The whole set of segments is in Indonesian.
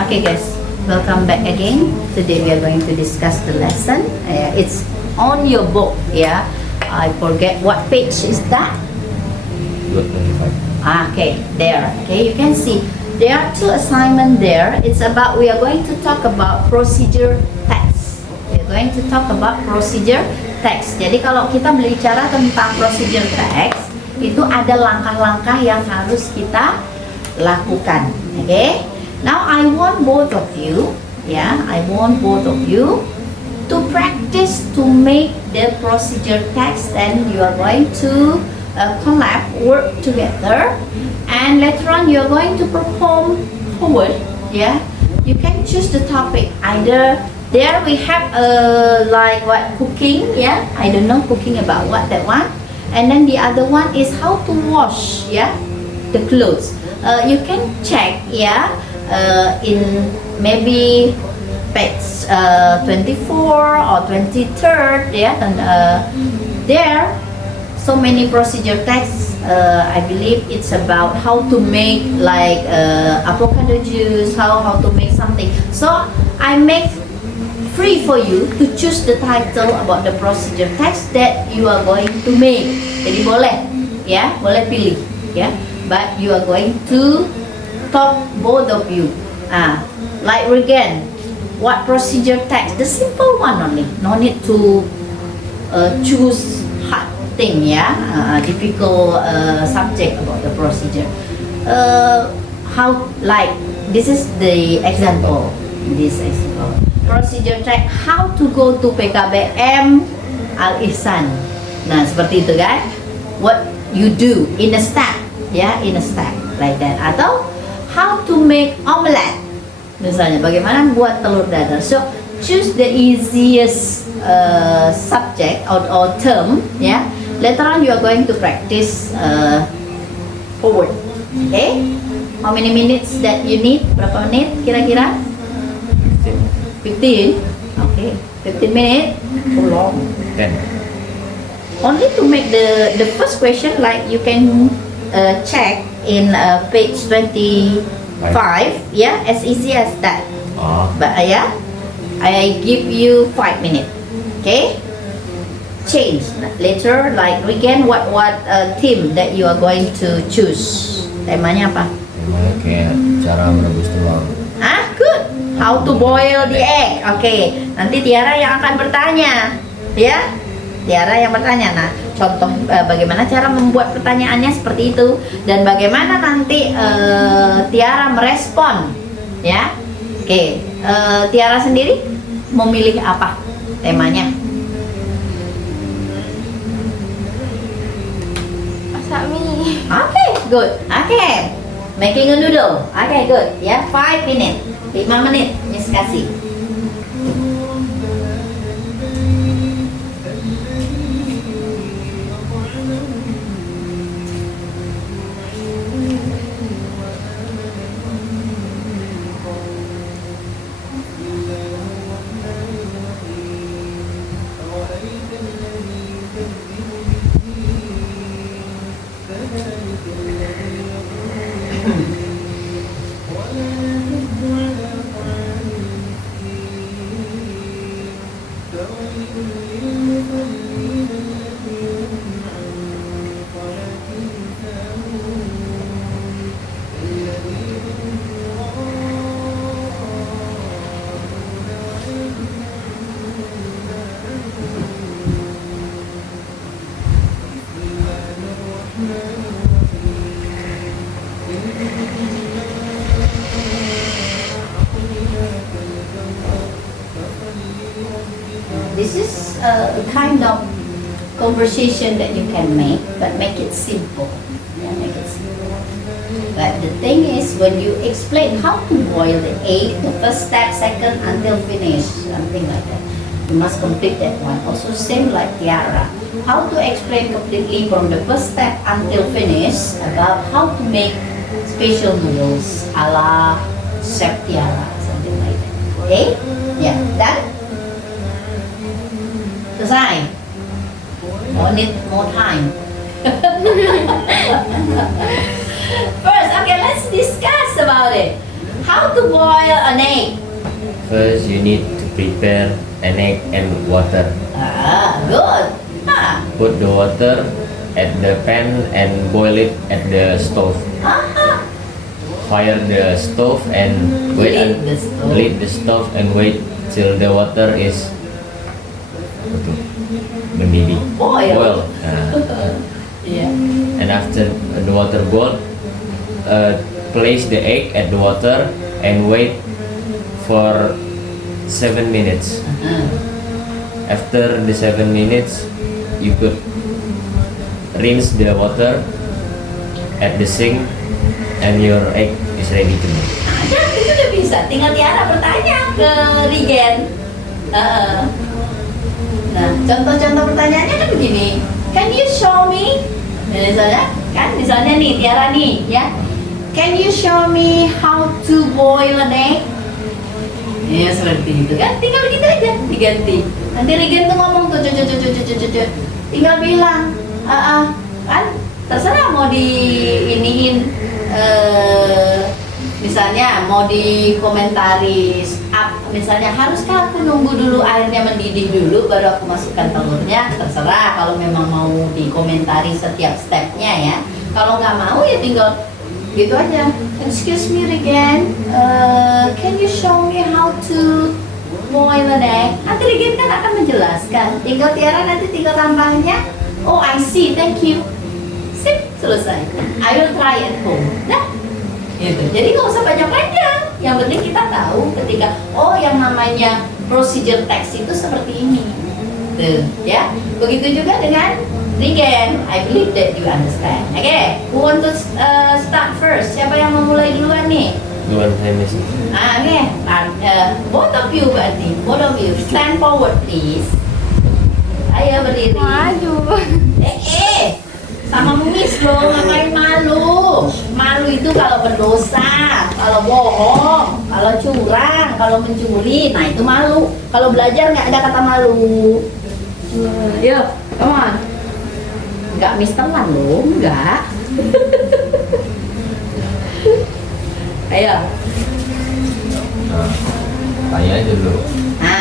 Okay guys, welcome back again. Today we are going to discuss the lesson. It's on your book, yeah. I forget what page is that. 25. Okay, there. Okay, you can see there are two assignments there. It's about, we are going to talk about procedure text. We are going to talk about procedure text. Jadi kalau kita berbicara tentang procedure text, itu ada langkah-langkah yang harus kita lakukan. Okay. Now I want both of you, yeah, I want both of you to practice to make the procedure text, and you are going to collab, work together, and later on you are going to perform homework, yeah. You can choose the topic, either there we have like what, cooking, yeah, I don't know cooking about what, that one, and then the other one is how to wash, yeah, the clothes. You can check, yeah, in maybe page 24 or 23rd, yeah, and there so many procedure texts. I believe it's about how to make like avocado juice, how to make something. So I make free for you to choose the title about the procedure text that you are going to make. Jadi boleh, ya, boleh pilih, ya. But you are going to talk both of you. Like again, what procedure text? The simple one only. No need to choose hard thing, yeah. Difficult subject about the procedure. How, like this is the example. This example. Procedure text. How to go to PKBM Al Ihsan. Nah, seperti itu kan? What you do in a step, ya, in a step like that. Atau how to make omelette, misalnya bagaimana buat telur dadar. So choose the easiest subject or term, ya. Later on you are going to practice forward. Okay, how many minutes that you need? Berapa menit kira-kira? 15. Okay, 15 minutes. How long? 10. Only to make the first question, like you can check in page 25, yeah, as easy as that. But yeah, I give you 5 minutes. Okay, change later, like again, what theme that you are going to choose. Temanya apa? Temanya kayak cara merebus telur. Good. How to boil the egg. Okay, nanti Tiara yang akan bertanya, ya. Tiara yang bertanya. Nah, contoh bagaimana cara membuat pertanyaannya seperti itu, dan bagaimana nanti Tiara merespon, ya. Oke, Tiara sendiri memilih apa temanya? Masak mie. Okay, good. Okay, making a noodle. Okay, good. Ya, 5 minutes. 5 menit, Miss kasih. This is a kind of conversation that you can make, but make it simple. Yeah, make it simple. But the thing is, when you explain how to boil the egg, the first step, second until finish, something like that, you must complete that one. Also, same like Tiara. How to explain completely from the first step until finish about how to make special noodles a la Chef Tiara, something like that. Okay? Yeah, done? Selesai? Or need more time? First, okay, let's discuss about it. How to boil an egg? First, you need to prepare an egg and water. Good. Put the water at the pan and boil it at the stove. Fire the stove and wait lit the stove and wait till the water is mendidih. Boil. Yeah. And after the water boiled, place the egg at the water and wait for 7 minutes. After the 7 minutes, you could rinse the water at the sink and your egg is ready to go. Ada, itu udah bisa. Tinggal Tiara bertanya ke Regen. Nah, contoh-contoh pertanyaannya kan begini. Can you show me? Misalnya nih Tiara nih, ya. Can you show me how to boil an egg? Ya seperti itu kan. Tinggal gitu aja diganti. Nanti Regen tuh ngomong tuh, tinggal bilang, kan terserah mau diiniin, misalnya mau dikomentari misalnya haruskah aku nunggu dulu airnya mendidih dulu baru aku masukkan telurnya, terserah kalau memang mau dikomentari setiap stepnya ya. Kalau nggak mau ya tinggal gitu aja. Excuse me Regen, can you show me how to boil an egg? Nanti Regen kan akan menjelaskan. Tinggal Tiara nanti tinggal tambahnya. Oh I see, thank you. Sip, selesai. I will try at home. Nah, gitu. Jadi nggak usah panjang-panjang. Yang penting kita tahu ketika yang namanya procedure text itu seperti ini. Tuh, ya. Begitu juga dengan Regen. I believe that you understand. Okay, who want to start first? Siapa yang mau mulai duluan nih? Duluan saya Miss. Okay. Both of you berarti. Both of you stand forward please. Ayo berdiri. Maju. Sama Miss loh, ngapain malu? Malu itu kalau berdosa, kalau bohong, kalau curang, kalau mencuri, nah itu malu. Kalau belajar nggak ada kata malu. Yuk, come on. Nggak misteran loh, nggak. Ayo. Tanya aja dulu.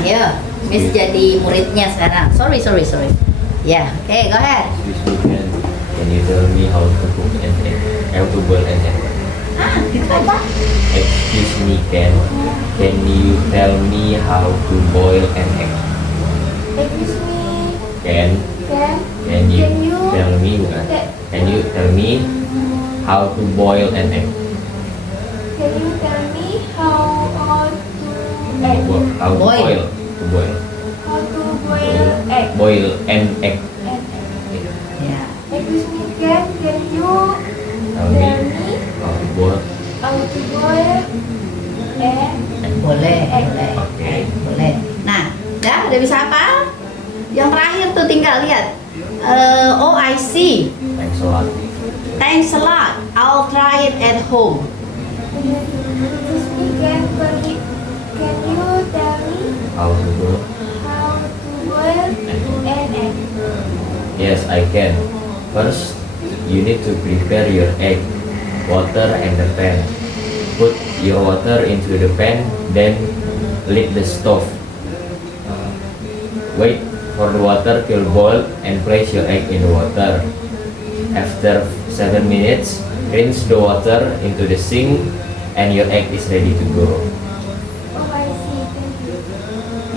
Yuk. Miss jadi muridnya sekarang. Sorry. Yeah, okay, go ahead. Can you tell me how to cook an egg? How to boil an egg? Gitu apa? Excuse me, can you tell me how to boil an egg? Excuse me. Can you tell me bukan? Can you tell me how to boil an egg? Can you tell me how to egg? How to boil? How to boil egg? Boil an egg. Ya. Excuse me, can you Tell me how to boil. how to boil egg? Boleh. Oke. Boleh. Nah, udah bisa apa? Yang terakhir tuh tinggal lihat. Oh, I see. Thanks a lot. Thanks a lot. I'll try it at home. Excuse me, can you tell me How to boil? how to boil an egg? Yes, I can. First, you need to prepare your egg, water, and the pan. Put your water into the pan, then lit the stove. Wait for the water till boil and place your egg in the water. After 7 minutes, rinse the water into the sink and your egg is ready to go. Oh, I see. Thank you.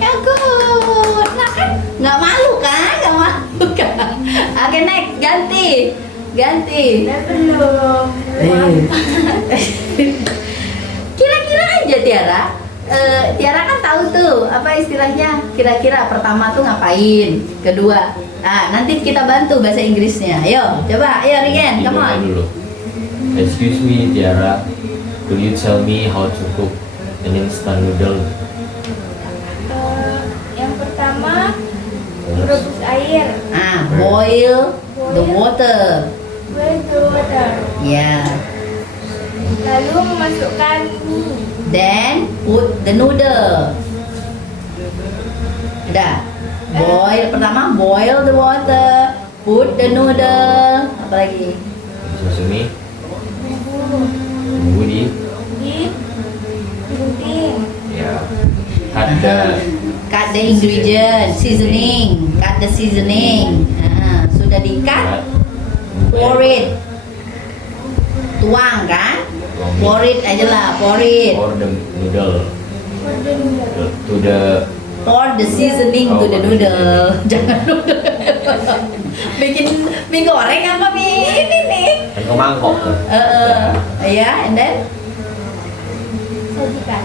Ya good. Nah kan nggak malu kan? Oke, next ganti. Dan belum. Kira-kira aja Tiara. Tiara kan tahu tuh apa istilahnya. Kira-kira pertama tuh ngapain, kedua. Nah, nanti kita bantu bahasa Inggrisnya. Ayo, coba. Ayo Regen, come on. Dulu. Excuse me, Tiara. Could you tell me how to cook an instant noodle? Yang pertama merebus air, Boil the water. boil the water. Ya. Lalu memasukkan mie. Then put the noodle. Udah. Boil pertama boil the water, put the noodle. Apa lagi? Masuk mie. Bumbu Tunggu di di Cut the ingredient, seasoning. Cut the seasoning. Sudah di-cut, pour it. Tuang kan? Pour it aja lah, pour it. Pour the noodle For the noodle. to the Pour the seasoning to the noodle. Jangan noodle. Bikin mie goreng apa mie ini nih? kan ke mangkok tuh. Ya, and then Sajikan.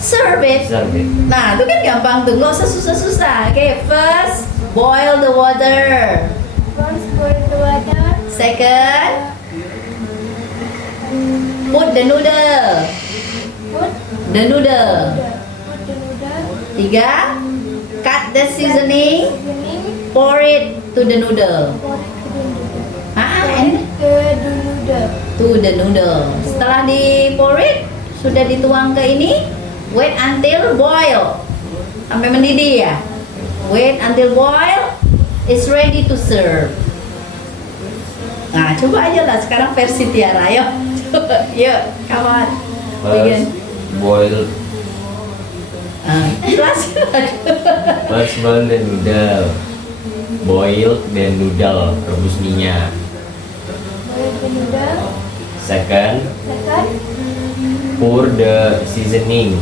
serve it. Serve it. Nah, itu kan gampang tuh, nggak usah susah-susah. Oke, first boil the water. First boil the water. Second, put the noodle. Put The noodle. Put the noodle. Tiga, cut the seasoning. Seasoning. Pour it to the noodle. Pour it to the noodle. And To the noodle. to the noodle. Setelah di pour it, sudah dituang ke ini, wait until boil. Sampai mendidih ya. Wait until boil. It's ready to serve. Nah, coba aja lah sekarang versi Tiara, ayo. Yuk, kawan. Begin. First boil Jelasin lagi. first boil the noodle. Boil the noodle, rebus minyak. Boil the noodle. Second, Second. pour the seasoning.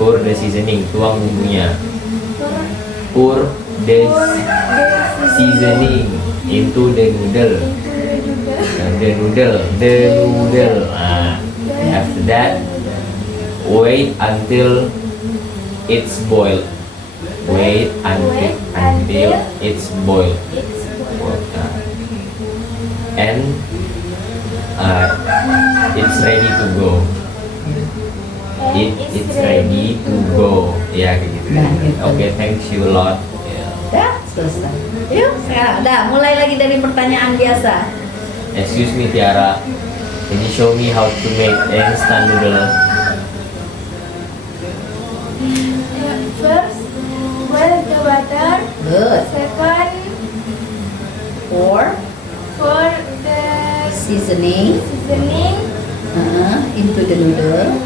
Pour the seasoning, tuang bumbunya. Pour the Pour the seasoning into the noodle. into the noodle. After that, wait until it's boiled. Wait until it's boiled. It's boiled. And it's ready to go. And It's ready to go. Ya kayak gitu. Nah, gitu. Oke, thank you a lot. Ya. Udah, selesai. Yuk, sekarang. Udah, mulai lagi dari pertanyaan biasa. Excuse me Tiara, can you show me how to make instant noodle? First, boil the water. Good. Second, Pour pour the seasoning seasoning into the noodle.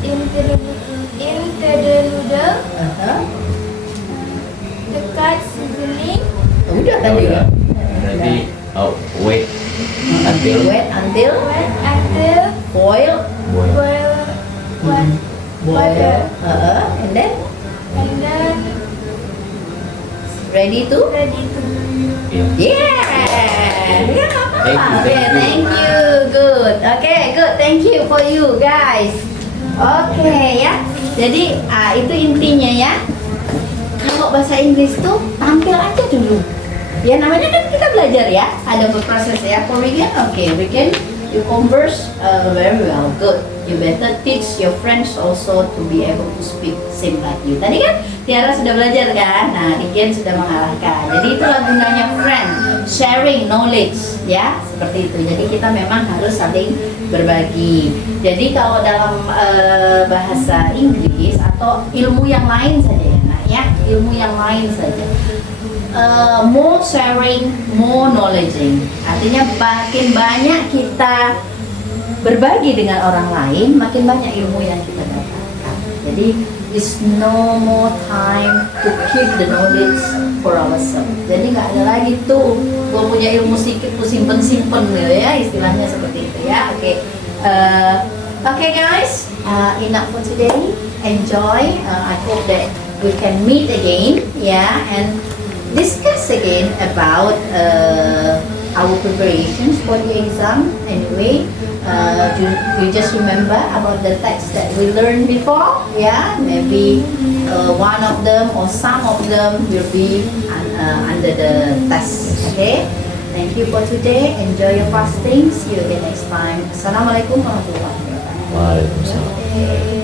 into the noodle. Uh-huh. The cut seasoning. Udah tadi ya. Berarti wait until Wait until Wait until boil. boil. boil one Boil. And then and then ready to. ready to Yeah. Yeah. Ya, nggak apa-apa. Thank you, Okay, thank you. thank you. Good. Okay, good. Thank you for you guys. Oke ya. Jadi itu intinya ya. Kalau bahasa Inggris tuh tampil aja dulu. Ya namanya kan kita belajar ya. Ada proses ya. For weekend, okay, weekend you converse very well. Good. You better teach your friends also to be able to speak same like you. Tadi kan Tiara sudah belajar kan. Nah, Rigen sudah mengalahkan. Jadi itulah gunanya friend, sharing knowledge ya, seperti itu. Jadi kita memang harus saling berbagi. Jadi kalau dalam bahasa Inggris atau ilmu yang lain saja ya, nah ya, ilmu yang lain saja. More sharing, more knowledging. Artinya makin banyak kita berbagi dengan orang lain, makin banyak ilmu yang kita dapatkan. Jadi, is no more time to keep the knowledge for ourselves. Jadi nggak ada lagi tuh, gua punya ilmu sedikit, gua simpen gitu ya, istilahnya seperti itu ya. Oke, okay guys, enough for today. Enjoy. I hope that we can meet again, yeah, and discuss again about our preparations for the exam. Anyway, you just remember about the text that we learned before. Yeah, maybe one of them or some of them will be under the test. Okay. Thank you for today. Enjoy your fasting. See you again next time. Assalamualaikum warahmatullahi wabarakatuh. Waalaikumsalam. Okay.